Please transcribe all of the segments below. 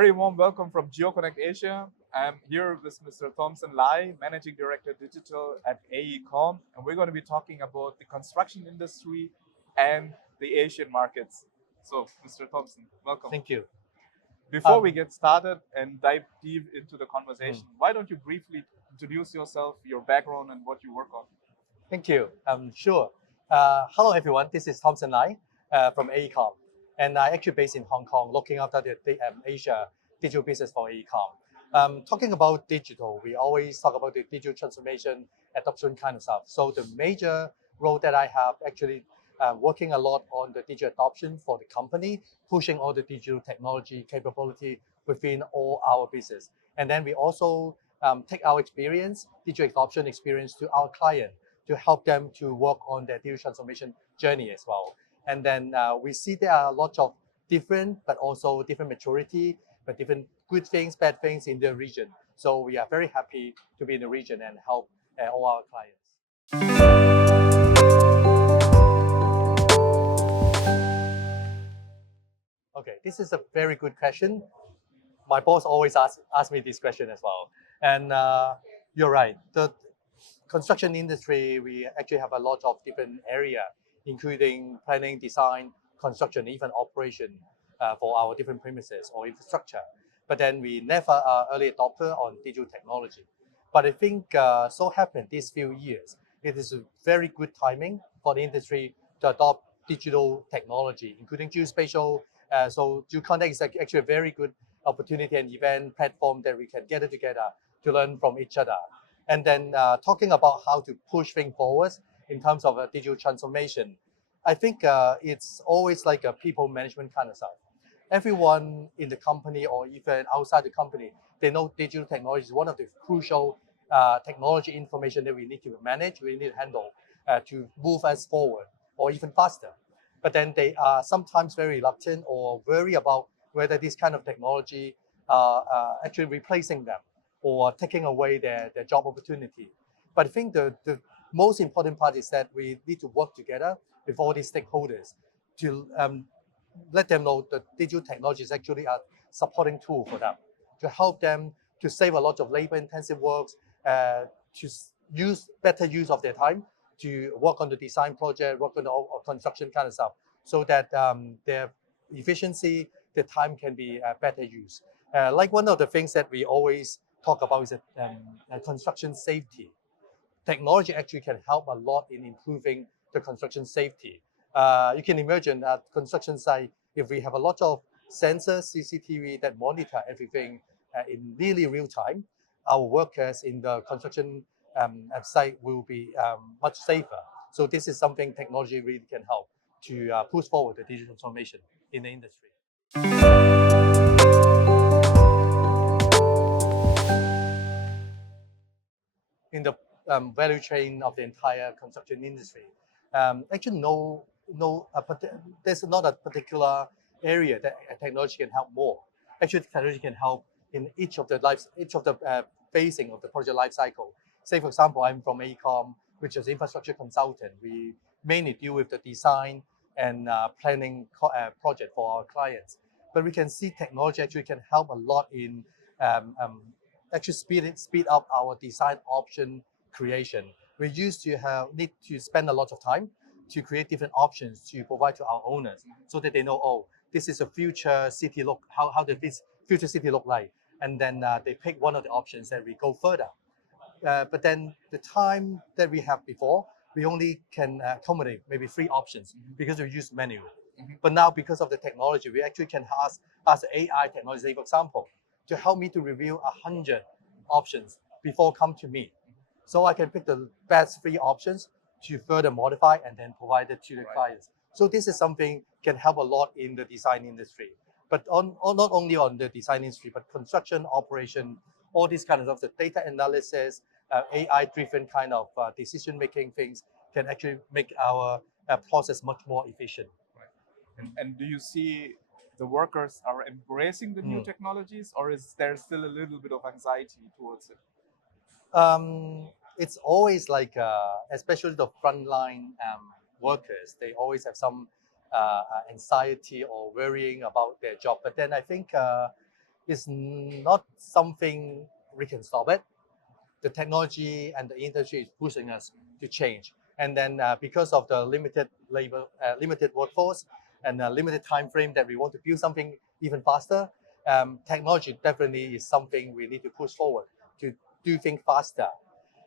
very warm welcome from Geo Connect Asia. I'm here with Mr. Thomson, Managing Director Digital at AECOM, and we're going to be talking about the construction industry and the Asian markets. So, Mr. Thomson, welcome. Thank you. Before we get started and dive deep into the conversation, Mm. why don't you briefly introduce yourself, your background, and what you work on? Thank you. Sure. Hello, everyone. This is Thomson from AECOM, and I actually based in Hong Kong, looking after the Asia digital business for AECOM. Talking about digital, we always talk about the digital transformation, adoption kind of stuff. So the major role that I have actually working a lot on the digital adoption for the company, pushing all the digital technology capability within all our business. And then we also take our experience, digital adoption experience to our client to help them to work on their digital transformation journey as well. And then we see there are lots of different, but also different maturity, but different good things, bad things in the region. So we are very happy to be in the region and help all our clients. Okay, this is a very good question. My boss always asks me this question as well. And you're right. The construction industry, we actually have a lot of different area, including planning, design, construction, even operation for our different premises or infrastructure. But then we never are early adopter on digital technology. But I think so happened these few years, it is a very good timing for the industry to adopt digital technology, including geospatial. So Geo Connect is actually a very good opportunity and event platform that we can gather together to learn from each other. And then talking about how to push things forward in terms of digital transformation, I think it's always like a people management kind of stuff. Everyone in the company or even outside the company, they know digital technology is one of the crucial technology information that we need to manage, we need to handle to move us forward or even faster. But then they are sometimes very reluctant or worry about whether this kind of technology actually replacing them or taking away their job opportunity. But I think the most important part is that we need to work together with all these stakeholders to let them know that digital technology is actually a supporting tool for them, to help them to save a lot of labor-intensive works, to better use of their time, to work on the design project, work on the construction kind of stuff, so that their efficiency, the time can be better used. Like one of the things that we always talk about is construction safety. Technology actually can help a lot in improving the construction safety. You can imagine at construction site, if we have a lot of sensors, CCTV that monitor everything in nearly real time, our workers in the construction site will be much safer. So this is something technology really can help to push forward the digital transformation in the industry. In the value chain of the entire construction industry, actually there's not a particular area that technology can help more. Actually, technology can help in each of the phasing of the project life cycle. Say, for example, I'm from AECOM, which is infrastructure consultant. We mainly deal with the design and planning project for our clients. But we can see technology actually can help a lot in actually speed up our design option creation. We used to need to spend a lot of time to create different options to provide to our owners, so that they know, oh, this is a future city look. How does this future city look like? And then they pick one of the options and we go further. But then the time that we have before, we only can accommodate maybe 3 options because we use menu. But now, because of the technology, we actually can ask AI technology, for example, to help me to review 100 options before come to me. So I can pick the best 3 options to further modify and then provide it to the clients. So this is something can help a lot in the design industry. But not only on the design industry, but construction, operation, all these kind of stuff, the data analysis, AI-driven kind of decision-making things can actually make our process much more efficient. And do you see the workers are embracing the new technologies, or is there still a little bit of anxiety towards it? It's always like, especially the frontline workers, they always have some anxiety or worrying about their job. But then I think is not something we can stop it. The technology and the industry is pushing us to change. And then because of the limited labor, limited workforce, and limited time frame that we want to build something even faster, technology definitely is something we need to push forward to do things faster,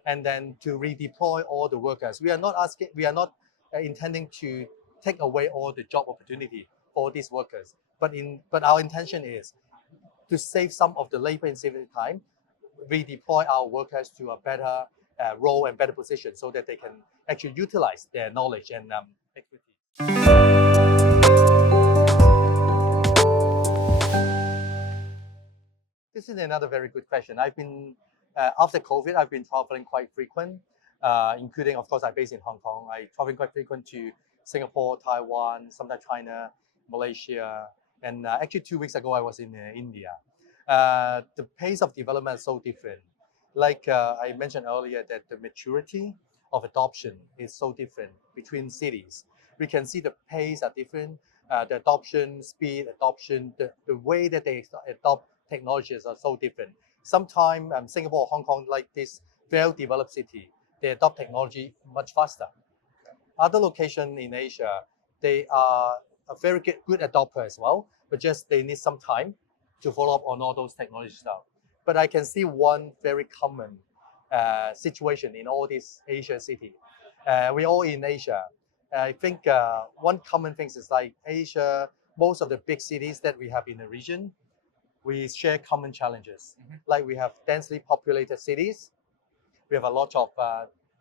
and then to redeploy all the workers. We are not intending to take away all the job opportunity for these workers, but our intention is to save some of the labor and save the time, redeploy our workers to a better role and better position so that they can actually utilize their knowledge and expertise. This is another very good question. After COVID, I've been traveling quite frequent, including, of course, I'm based in Hong Kong. I travel quite frequent to Singapore, Taiwan, sometimes China, Malaysia, and actually 2 weeks ago, I was in India. The pace of development is so different. Like I mentioned earlier, that the maturity of adoption is so different between cities. We can see the pace are different, the adoption speed, the way that they adopt technologies are so different. Sometimes Singapore, Hong Kong, like this well-developed city, they adopt technology much faster. Other locations in Asia, they are a very good adopter as well, but just they need some time to follow up on all those technology stuff. But I can see one very common situation in all these Asian cities. We're all in Asia. I think one common thing is like Asia, most of the big cities that we have in the region, we share common challenges. Like we have densely populated cities, we have a lot of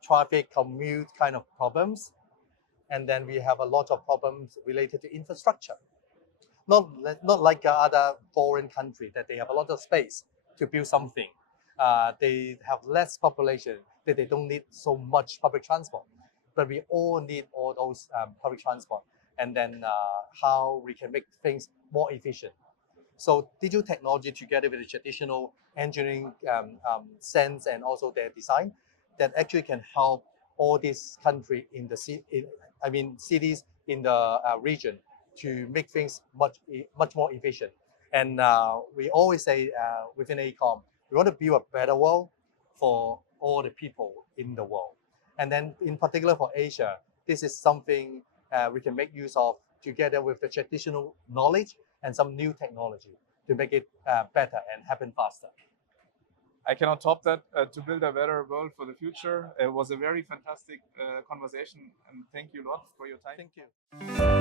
traffic commute kind of problems, and then we have a lot of problems related to infrastructure. Not like other foreign countries that they have a lot of space to build something. They have less population, that they don't need so much public transport. But we all need all those public transport, and then how we can make things more efficient. So digital technology together with the traditional engineering sense and also their design, that actually can help all these countries in the cities in the region to make things much more efficient. And we always say within AECOM, we want to build a better world for all the people in the world. And then in particular for Asia, this is something we can make use of together with the traditional knowledge and some new technology to make it better and happen faster. I cannot top that. To build a better world for the future. It was a very fantastic conversation, and thank you a lot for your time. Thank you.